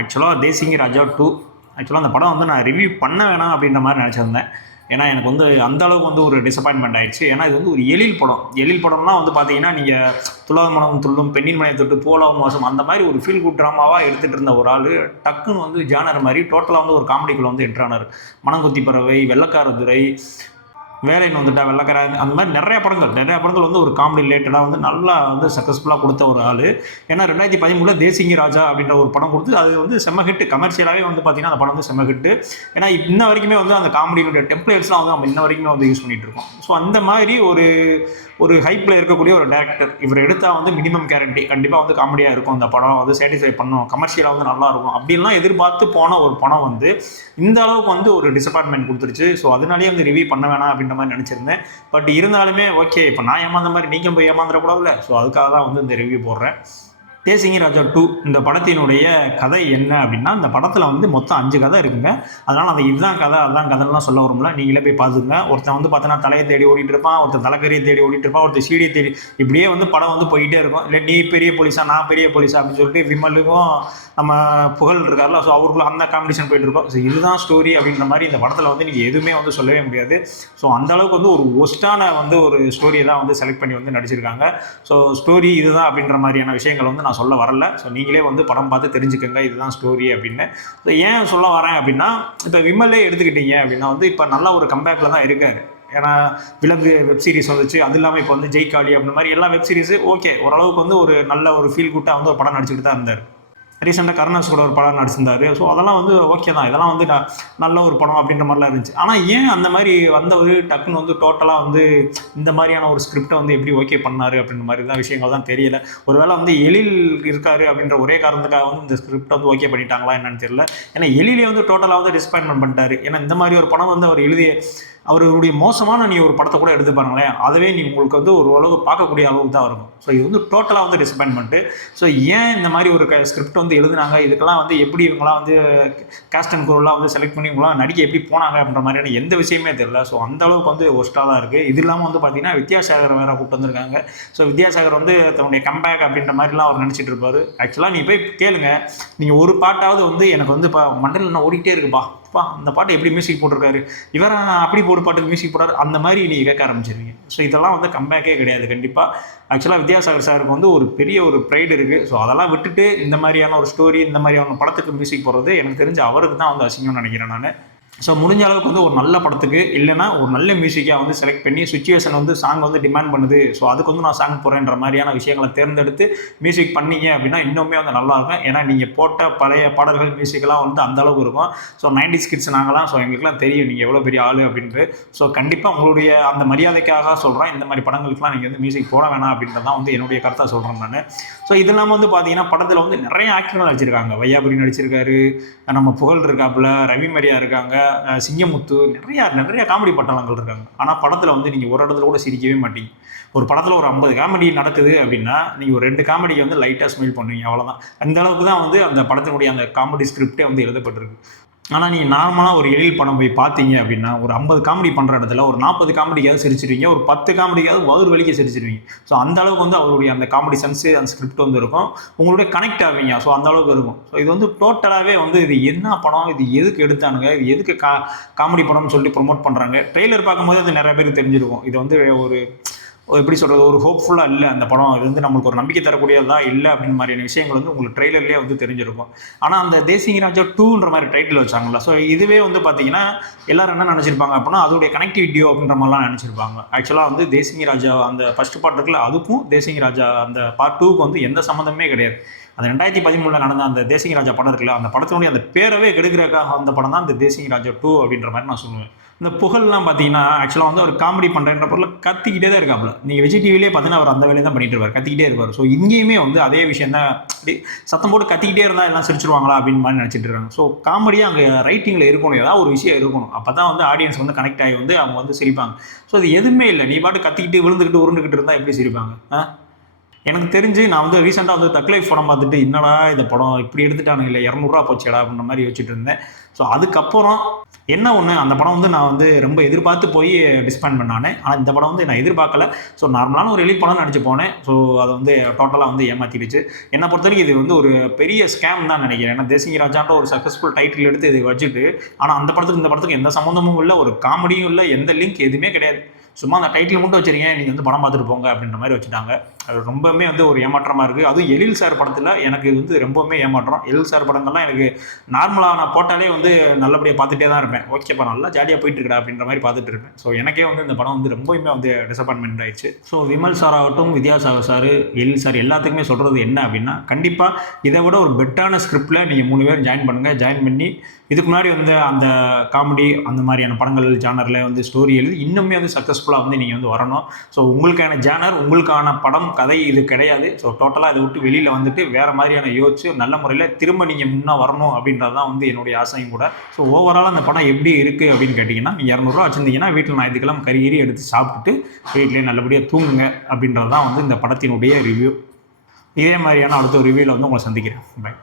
ஆக்சுவலாக தேசிங்கி ராஜா 2. ஆக்சுவலாக அந்த படம் வந்து நான் ரிவ்யூ பண்ண வேணாம் அப்படின்ற மாதிரி நினச்சிருந்தேன். ஏன்னா எனக்கு வந்து அந்த அளவுக்கு வந்து ஒரு டிசப்பாயின்மெண்ட் ஆயிடுச்சு. ஏன்னா இது வந்து ஒரு எழில் படம். எழில் படம்னா வந்து பார்த்தீங்கன்னா, நீங்கள் துள்ளாத மனம் துள்ளும், பெண்ணின் மனையை தொட்டு, போலாம் மோசம் அந்த மாதிரி ஒரு ஃபீல் குட் ட்ராமாவாக எடுத்துகிட்டு இருந்த ஒரு ஆள் டக்குன்னு வந்து ஜானர் மாதிரி டோட்டலாக வந்து ஒரு காமெடிக்குள்ள வந்து என்ட்ரானார். மனங்கொத்தி பறவை, வெள்ளக்காரதுரை, வேலைன்னு வந்துட்டா வெள்ளக்கார, அந்த மாதிரி நிறைய படங்கள் வந்து ஒரு காமெடி ரிலேட்டடாக வந்து நல்லா வந்து சக்ஸஸ்ஃபுல்லாக கொடுத்த ஒரு ஆள். ஏன்னா 2013 தேசிங்கி ராஜா அப்படின்ற ஒரு படம் கொடுத்து அது வந்து செம்ம ஹிட். கமர்ஷியலாகவே வந்து பார்த்தீங்கன்னா அந்த படம் வந்து செம்ம ஹிட்டு. ஏன்னா இன்ன வரைக்குமே வந்து அந்த காமெடியினுடைய டெம்ப்ளேட்ஸ்லாம் வந்து நம்ம இன்ன வரைக்குமே வந்து யூஸ் பண்ணிட்டு இருக்கோம். ஸோ அந்த மாதிரி ஒரு ஹைப்பில் இருக்கக்கூடிய ஒரு டேரக்டர் இவர் எடுத்தால் வந்து மினிமம் கேரண்டி கண்டிப்பாக வந்து காமெடியாக இருக்கும், அந்த படம் வந்து சாட்டிஸ்ஃபை பண்ணும், கமர்ஷியலாக வந்து நல்லாயிருக்கும் அப்படின்லாம் எதிர்பார்த்து போன ஒரு படம் வந்து இந்த அளவுக்கு வந்து ஒரு டிசப்பாயின்மெண்ட் கொடுத்துருச்சு. ஸோ அதனாலேயே வந்து ரிவ்யூ பண்ண வேணாம் அப்படின்ற மாதிரி நினச்சிருந்தேன். பட் இருந்தாலுமே ஓகே, இப்போ நான் ஏமாந்த மாதிரி நீங்களும் போய் ஏமாந்துடக்கூடாதுல்ல. ஸோ அதுக்காக தான் வந்து இந்த ரிவ்யூ போடுறேன். தேசிங்கி ராஜா 2 இந்த படத்தினுடைய கதை என்ன அப்படின்னா, இந்த படத்தில் வந்து மொத்தம் 5 கதை இருக்குங்க. அதனால் அந்த இதுதான் கதை அதுதான் கதைலாம் சொல்ல வரும்ல, நீங்களே போய் பார்த்துங்க. ஒருத்தன் வந்து பார்த்தோன்னா தலையை தேடி ஓடிட்டு இருப்பான், ஒருத்தன் தலைக்கறியை தேடி ஓடிட்டு இருப்பான், ஒருத்தர் சீடியை தேடி, இப்படியே வந்து படம் வந்து போயிட்டே இருக்கும். இல்லை நீ பெரிய போலீஸா நான் பெரிய போலீஸா அப்படின்னு சொல்லிட்டு விமலுக்கும் நம்ம புகழ் இருக்கார்ல, ஸோ அவருக்குள்ள அந்த காம்படிஷன் போயிட்டு இருக்கோம். ஸோ இதுதான் ஸ்டோரி அப்படின்ற மாதிரி இந்த படத்தில் வந்து நீங்கள் எதுவுமே வந்து சொல்லவே முடியாது. ஸோ அந்த அளவுக்கு வந்து ஒரு ஒஸ்ட்டான வந்து ஒரு ஸ்டோரியை தான் வந்து செலக்ட் பண்ணி வந்து நடிச்சிருக்காங்க. ஸோ ஸ்டோரி இதுதான் அப்படின்ற மாதிரியான விஷயங்கள் வந்து நான் சொல்ல வரல. ஸோ நீங்களே வந்து படம் பார்த்து தெரிஞ்சுக்கோங்க இதுதான் ஸ்டோரி அப்படின்னு. ஸோ ஏன் சொல்ல வரேன் அப்படின்னா, இப்போ விமலே எடுத்துக்கிட்டீங்க அப்படின்னா வந்து இப்போ நல்ல ஒரு கம்பேக்கில் தான் இருக்காரு. ஏன்னா விலங்கு வெப் சீரிஸ் வந்துச்சு, அது இல்லாமல் இப்போ வந்து ஜெய்காலி அப்படின்ற மாதிரி எல்லா வெப் சீரிஸு ஓகே ஓரளவுக்கு வந்து ஒரு நல்ல ஒரு ஃபீல் குட்டாக வந்து ஒரு படம் நடிச்சுக்கிட்டு தான் இருந்தார். ரீசெண்டாக கருணாஸ் கூட ஒரு படம் நடிச்சிருந்தாரு. ஸோ அதெல்லாம் வந்து ஓகே தான், இதெல்லாம் வந்து நல்ல ஒரு படம் அப்படின்ற மாதிரிலாம் இருந்துச்சு. ஆனால் ஏன் அந்த மாதிரி வந்தவர் டக்குன்னு வந்து டோட்டலாக வந்து இந்த மாதிரியான ஒரு ஸ்கிரிப்டை வந்து எப்படி ஓகே பண்ணார் அப்படின்ற மாதிரி தான் விஷயங்கள் தான் தெரியல. ஒருவேளை வந்து எழில் இருக்காரு அப்படின்ற ஒரே காரணத்துக்காக வந்து இந்த ஸ்கிரிப்டை வந்து ஓகே பண்ணிட்டாங்களா என்னன்னு தெரியல. ஏன்னா எழிலே வந்து டோட்டலாக வந்து டிசப்பாயின்மெண்ட் பண்ணிட்டாரு. ஏன்னா இந்த மாதிரி ஒரு படம் வந்து அவர் எழுதிய அவருடைய மோசமான நீ ஒரு படத்தை கூட எடுத்து பாருங்களேன், அதுவே நீ உங்களுக்கு வந்து ஒரு அளவுக்கு பார்க்கக்கூடிய அளவுக்கு தான் இருக்கும். ஸோ இது வந்து டோட்டலாக வந்து டிசப்பாயின்மெண்ட்டு. ஸோ ஏன் இந்த மாதிரி ஒரு ஸ்கிரிப்ட் வந்து எழுதுனாங்க, இதுக்கெல்லாம் வந்து எப்படி இவங்களாம் வந்து காஸ்ட் அண்ட் குரூலாம் வந்து செலக்ட் பண்ணி இவங்களாம் நடிக்க எப்படி போனாங்க அப்படின்ற மாதிரியான எந்த விஷயமே தெரியல. ஸோ அந்த அளவுக்கு வந்து ஒஸ்ட்டாக தான் இருக்குது. இது இல்லாமல் வந்து பார்த்தீங்கன்னா வித்யாசாகர் வேறு கூப்பிட்டு வந்திருக்காங்க. ஸோ வித்யாசாகர் வந்து தன்னுடைய கம்பேக் அப்படின்ற மாதிரிலாம் அவர் நினச்சிட்டு இருப்பார். ஆக்சுவலாக நீ போய் கேளுங்க, நீங்கள் ஒரு பாட்டாவது வந்து எனக்கு வந்து இப்போ மண்டலில் என்ன ஓடிக்கிட்டே இருக்குப்பா அந்த பாட்டு எப்படி மியூசிக் போட்டிருக்காரு, இவர் அப்படி ஒரு பாட்டுக்கு மியூசிக் போட்டார், அந்த மாதிரி நீங்கள் கேட்க ஆரம்பிச்சிருவீங்க. ஸோ இதெல்லாம் வந்து கம்பேக்கே கிடையாது கண்டிப்பாக. ஆக்சுவலாக வித்யாசாகர் சாருக்கு வந்து ஒரு பெரிய ஒரு ப்ரைடு இருக்குது. ஸோ அதெல்லாம் விட்டுட்டு இந்த மாதிரியான ஒரு ஸ்டோரி இந்த மாதிரியான படத்துக்கு மியூசிக் போடுறது எனக்கு தெரிஞ்சு அவருக்கு தான் வந்து அசிங்கம்னு நினைக்கிறேன் நான். ஸோ முடிஞ்ச அளவுக்கு வந்து ஒரு நல்ல படத்துக்கு இல்லைனா ஒரு நல்ல மியூசிக்காக வந்து செலக்ட் பண்ணி சுச்சுவேஷன் வந்து சாங் வந்து டிமாண்ட் பண்ணுது, ஸோ அதுக்கு வந்து நான் சாங் போடுறேன்ற மாதிரியான விஷயங்களை தேர்ந்தெடுத்து மியூசிக் பண்ணீங்க அப்படின்னா இன்னுமே வந்து நல்லாயிருக்கும். ஏன்னா நீங்கள் போட்ட பழைய பாடல்கள் மியூசிக்கெல்லாம் வந்து அந்தளவுக்கு இருக்கும். ஸோ 90s கிட்ஸ் நாங்களாம், ஸோ எங்களுக்குலாம் தெரியும் நீங்கள் எவ்வளோ பெரிய ஆள் அப்படின்ட்டு. ஸோ கண்டிப்பாக உங்களுடைய அந்த மரியாதைக்காக சொல்கிறேன், இந்த மாதிரி படங்களுக்குலாம் நீங்கள் வந்து மியூசிக் போட வேணாம் அப்படின்றதான் வந்து என்னுடைய கருத்தாக சொல்கிறேன் நான். ஸோ இது இல்லாமல் வந்து பார்த்தீங்கன்னா படத்தில் வந்து நிறைய ஆக்டர்கள் நடிச்சிருக்காங்க. வையாபுரி நடிச்சிருக்காரு, நம்ம புகழ் இருக்காப்புல, ரவி மரியா இருக்காங்க, சிங்கமுத்து, நிறைய காமெடி பட்டாளங்கள் இருக்காங்க. ஆனால் படத்தில் வந்து நீங்கள் ஒரு இடத்துல கூட சிரிக்கவே மாட்டீங்க. ஒரு படத்தில் ஒரு 50 காமெடி நடக்குது அப்படின்னா நீங்கள் ஒரு 2 காமெடியை வந்து லைட்டாக ஸ்மைல் பண்ணுவீங்க, அவ்வளோதான். அந்த அளவுக்கு தான் வந்து அந்த படத்தினுடைய அந்த காமெடி ஸ்கிரிப்டே வந்து எழுதப்பட்டிருக்கு. ஆனால் நீங்கள் நார்மலாக ஒரு எழில் படம் போய் பார்த்தீங்க அப்படின்னா ஒரு 50 காமெடி பண்ணுற இடத்துல ஒரு 40 காமெடிக்காவது சிரிச்சிருவீங்க, ஒரு 10 காமெடிக்காவது வயிறு வலிக்க சிரிச்சிருவீங்க. ஸோ அந்த அளவுக்கு வந்து அவருடைய அந்த காமெடி சென்ஸு அந்த ஸ்கிரிப்ட் வந்து இருக்கும், உங்களுடைய கனெக்ட் ஆவீங்க. ஸோ அந்த அளவுக்கு இருக்கும். ஸோ இது வந்து டோட்டலாகவே வந்து இது என்ன படம், இது எதுக்கு எடுத்தானுங்க, இது எதுக்கு காமெடி படம்னு சொல்லி ப்ரொமோட் பண்ணுறாங்க. ட்ரெய்லர் பார்க்கும்போது அது நிறைய பேருக்கு தெரிஞ்சிருக்கும். இது வந்து ஒரு எப்படி சொல்கிறது, ஒரு ஹோப்ஃபுல்லாக இல்லை அந்த படம், இது வந்து நம்மளுக்கு ஒரு நம்பிக்கை தரக்கூடியதாக இல்லை அப்படின்னு மாதிரியான விஷயங்கள் வந்து உங்களுக்கு ட்ரெய்லர்லேயே வந்து தெரிஞ்சிருக்கும். ஆனால் அந்த தேசிங்கி ராஜா 2ன்ற மாதிரி டைட்டில் வச்சாங்களா, ஸோ இதுவே வந்து பார்த்தீங்கன்னா எல்லோரும் என்ன நினச்சிருப்பாங்க அப்படின்னா அதோடைய கனெக்டிவிட்டியோ அப்படின்ற மாதிரிலாம் நினச்சிருப்பாங்க. ஆக்சுவலாக வந்து தேசிங்கி ராஜா அந்த ஃபஸ்ட்டு பார்ட் இருக்குல்ல, அதுக்கும் தேசிங்கி ராஜா அந்த பார்ட் 2க்கு வந்து எந்த சம்மந்தமே கிடையாது. அந்த 2013 நடந்த அந்த தேசிங்கி ராஜா படம் இருக்குல்ல, அந்த படத்தினுடைய அந்த பேரவே கெடுக்கிறக்காக அந்த படம் தான் இந்த தேசிங்கி ராஜா 2 அப்படின்ற மாதிரி நான் சொல்லுவேன். இந்த புகழ்லாம் பார்த்தீங்கன்னா ஆக்சுவலாக வந்து அவர் காமெடி பண்ணுறன்ற பொருள் கத்திக்கிட்டே தான் இருக்காப்புல. நீங்கள் விஜய் டிவிலே பார்த்தீங்கன்னா அவர் அந்த வேலையை தான் பண்ணிட்டு இருப்பார், கத்திக்கிட்டே இருப்பார். ஸோ இங்கேயுமே வந்து அதே விஷயம் தான், அப்படி சத்தம் போட்டு கத்திக்கிட்டே இருந்தால் எல்லாம் சிரிச்சிருவாங்களா அப்படின்னு மாதிரி நினச்சிட்டு இருக்காங்க. ஸோ காமெடியாக அங்கே ரைட்டிங்கில் இருக்கணும், ஏதாவது ஒரு விஷயம் இருக்கணும், அப்போ தான் வந்து ஆடியன்ஸ் வந்து கனெக்ட் ஆகி வந்து அவங்க வந்து சிரிப்பாங்க. ஸோ அது எதுவுமே இல்லை, நீ பாட்டு கத்திக்கிட்டு விழுந்துக்கிட்டு உருண்டுக்கிட்டு இருந்தால் எப்படி சிரிப்பாங்க? எனக்கு தெரிஞ்சு நான் வந்து ரீசெண்டாக வந்து தக் லைஃப் படம் பார்த்துட்டு என்னடா இந்த படம் இப்படி எடுத்துட்டானுங்க இல்லை 200 போச்சேடா அப்படின்ற மாதிரி யோசிச்சுட்டு இருந்தேன். ஸோ அதுக்கப்புறம் என்ன ஒன்று அந்த படம் வந்து நான் வந்து ரொம்ப எதிர்பார்த்து போய் டிஸ்பேண்ட் பண்ணானே. ஆனால் இந்த படம் வந்து நான் எதிர்பார்க்கல. ஸோ நார்மலான ஒரு எலிட் படம் நினச்சி போனேன். ஸோ அதை வந்து டோட்டலாக வந்து ஏமாற்றிடுச்சு. என்னை பொறுத்த வரைக்கும் இது வந்து ஒரு பெரிய ஸ்கேம் தான் நினைக்கிறேன். ஏன்னா தேசிங்க ராஜான்ற ஒரு சக்ஸஸ்ஃபுல் டைட்டில் எடுத்து இது வச்சுட்டு, ஆனால் அந்த படத்துக்கு இந்த படத்துக்கு எந்த சம்மந்தமும் இல்லை, ஒரு காமெடியும் இல்லை, எந்த லிங்க் எதுவுமே கிடையாது. சும்மா அந்த டைட்டில் மட்டும் வச்சுருங்க, நீங்கள் வந்து படம் பார்த்துட்டு போங்க அப்படின்ற மாதிரி வச்சுட்டாங்க. அது ரொம்பவுமே வந்து ஒரு ஏமாற்றமாக இருக்குது. அதுவும் எழில் சார் படத்தில் எனக்கு இது வந்து ரொம்பவுமே ஏமாற்றம். எழில் சார் படங்கள்லாம் எனக்கு நார்மலாக நான் போட்டாலே வந்து நல்லபடியாக பார்த்துட்டே தான் இருப்பேன். ஓகேப்பா நல்லா ஜாலியாக போயிட்டு இருக்கா அப்படின்ற மாதிரி பார்த்துட்டு இருப்பேன். ஸோ எனக்கே வந்து இந்த படம் வந்து ரொம்பவுமே வந்து டிசப்பாயின்மெண்ட் ஆயிடுச்சு. ஸோ விமல் சார் ஆகட்டும், வித்யாசாகர் சார், எழில் சார் எல்லாத்துக்குமே சொல்கிறது என்ன அப்படின்னா, கண்டிப்பாக இதை விட ஒரு பெட்டரான ஸ்கிரிப்டில் நீங்கள் 3 பேர் ஜாயின் பண்ணுங்கள். ஜாயின் பண்ணி இதுக்கு முன்னாடி வந்து அந்த காமெடி அந்த மாதிரியான படங்கள் ஜானரில் வந்து ஸ்டோரி எழுதி இன்னுமே வந்து சக்ஸஸ்ஃபுல்லாக வந்து நீங்கள் வந்து வரணும். ஸோ உங்களுக்கான ஜானர், உங்களுக்கான படம் கதை இது கிடையாது. ஸோ டோட்டலாக இதை விட்டு வெளியில் வந்துட்டு வேறு மாதிரியான யோசிச்சு நல்ல முறையில் திரும்ப நீங்கள் முன்னே வரணும் அப்படின்றது தான் வந்து என்னுடைய ஆசையும் கூட. ஸோ ஓவரால் அந்த படம் எப்படி இருக்குது அப்படின்னு கேட்டிங்கன்னா, 200 வச்சுருந்தீங்கன்னா வீட்டில் ஞாயிற்றுக்கிழமை கறி எடுத்து சாப்பிட்டுட்டு வீட்டிலேயே நல்லபடியாக தூங்குங்க அப்படின்றது தான் வந்து இந்த படத்தினுடைய ரிவ்யூ. இதே மாதிரியான அடுத்த ரிவ்யூவில் வந்து உங்களை சந்திக்கிறேன். பை.